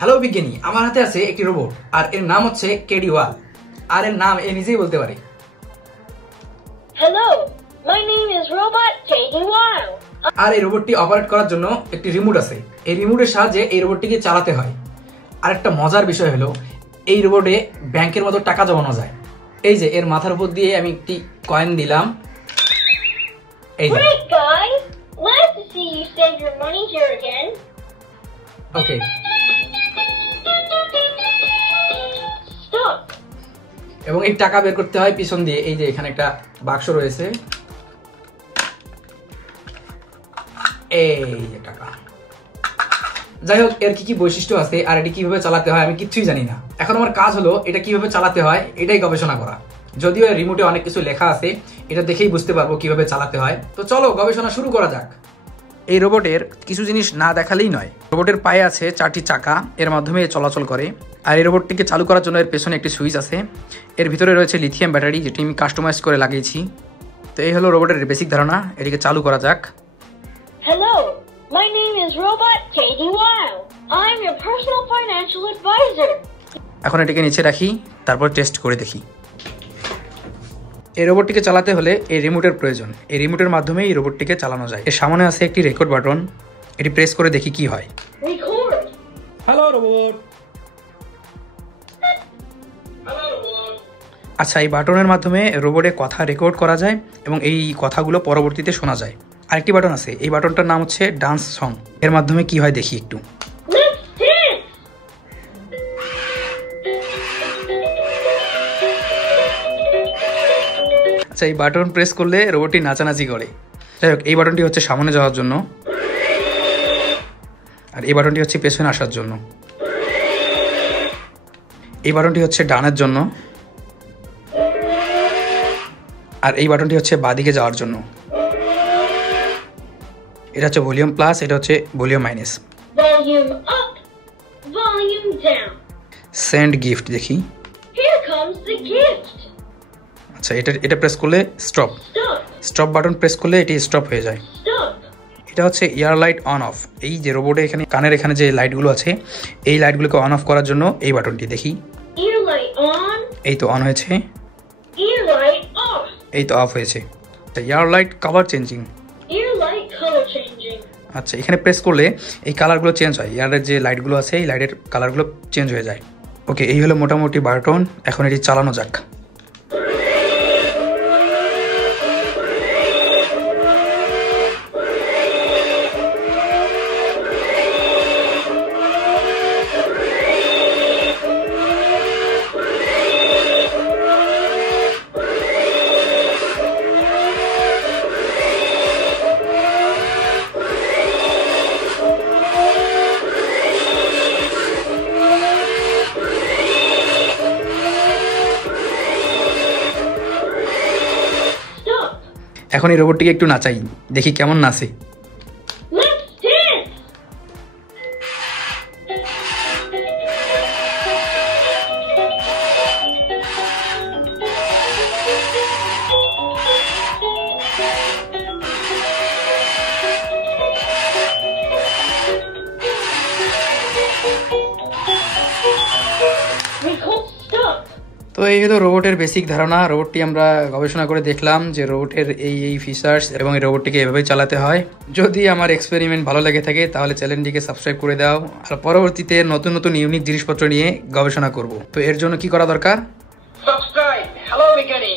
Hello বিজ্ঞানী, আমার হাতে আছে একটি রোবট আর এর নাম হচ্ছে কেডি ওয়াল। আর এর নাম এ নিজেই বলতে পারে। Hello, my name is robot KD wall. আর এই রোবটটি অপারেট করার জন্য একটি রিমোট আছে। এই রিমোটের সাহায্যে এই রোবটটিকে চালাতে হয়। আর একটা মজার বিষয় হলো এই রোবটে ব্যাংকের মতো টাকা জমানো যায়। এই যে এর মাথার উপর দিয়ে আমি একটি কয়েন দিলাম। এই যে Great guys, glad to see you save your money here again. Okay, Stop. এবং এই টাকা বের করতে হয় পিছন দিয়ে। এই যে এখানে একটা বাক্স রয়েছে, এই যে টাকা। যাই হোক, এর কি কি বৈশিষ্ট্য আছে আর এটি কিভাবে চালাতে হয় আমি কিচ্ছুই জানি না। এখন আমার কাজ হলো এটা কিভাবে চালাতে হয় এটাই গবেষণা করা। যদিও এর রিমোটে অনেক কিছু লেখা আছে, এটা দেখেই বুঝতে পারবো কিভাবে চালাতে হয়। তো চলো গবেষণা শুরু করা যাক। এই রোবটের কিছু জিনিস না দেখালেই নয়। রোবটের পায়ে আছে 4টি চাকা, এর মাধ্যমে চলাচল করে। আর এই রোবটটিকে চালু করার জন্য এর পেছনে একটি সুইচ আছে। এর ভিতরে রয়েছে লিথিয়াম ব্যাটারি, যেটি আমি কাস্টমাইজ করে লাগিয়েছি। তো এই হলো রোবটের বেসিক ধারণা, এটিকে চালু করা যাক। Hello, my name is Robot KD Wow. I'm your personal financial advisor. এখন এটিকে নিচে রাখি, তারপর টেস্ট করে দেখি। এই রোবটটিকে চালাতে হলে এই রিমোটের প্রয়োজন। এই রিমোটের মাধ্যমে এই রোবটটিকে চালানো যায়। এর সামনে আছে একটি রেকর্ড বাটন, এটি প্রেস করে দেখি কি হয়। Record. Hello robot. আচ্ছা, এই বাটনের মাধ্যমে রোবটে কথা রেকর্ড করা যায় এবং এই কথাগুলো পরবর্তীতে শোনা যায়। আরেকটি বাটন আছে, এই বাটনটার নাম হচ্ছে ডান্স সং। এর মাধ্যমে কি হয় দেখি একটু। Let's dance. আচ্ছা, এই বাটন প্রেস করলে রোবটটি নাচানাচি করে। যাই হোক, এই বাটনটি হচ্ছে সামনে যাওয়ার জন্য, আর এই বাটনটি হচ্ছে পেছনে আসার জন্য। এই বাটনটি হচ্ছে ডানের জন্য, আর এই বাটনটি হচ্ছে বাঁদিকে যাওয়ার জন্য। এটা হচ্ছে ভলিউম প্লাস, এটা হচ্ছে volume minus. Volume up, volume down. Send gift দেখি। Here comes the gift. আচ্ছা, এটা প্রেস করলে stop. Stop, stop button press করলে এটি স্টপ হয়ে যায়। stop. এটা হচ্ছে ইয়ার লাইট অন অফ। এই যে রোবটে এখানে কানের এখানে যে লাইটগুলো আছে, এই লাইটগুলোকে অন অফ করার জন্য এই বাটনটি দেখি। Ear light on, এই তো অন হয়েছে, ear light off. এই তো অফ হয়েছে। ইয়ার light colour changing. Ear light color changing. আচ্ছা, এখানে প্রেস করলে এই কালারগুলো চেঞ্জ হয়। ইয়ারের যে লাইটগুলো আছে এই লাইটের কালারগুলো চেঞ্জ হয়ে যায়। ওকে, এই হলো মোটামুটি বাটন। এখন এটি চালানো যাক। Stop. এখন এই রোবটটিকে একটু নাচাই, দেখি কেমন নাচে। Let's dance. Record stop. তো এই হলো রোবটের বেসিক ধারণা। রোবটটি আমরা গবেষণা করে দেখলাম যে রোবটের এই ফিচার্স এবং এই রোবটটিকে এভাবেই চালাতে হয়। যদি আমার এক্সপেরিমেন্ট ভালো লেগে থাকে তাহলে চ্যানেলটিকে সাবস্ক্রাইব করে দাও। আর পরবর্তীতে নতুন নতুন ইউনিক জিনিসপত্র নিয়ে গবেষণা করব। তো এর জন্য কি করা দরকার? Subscribe. Hello, Vigani.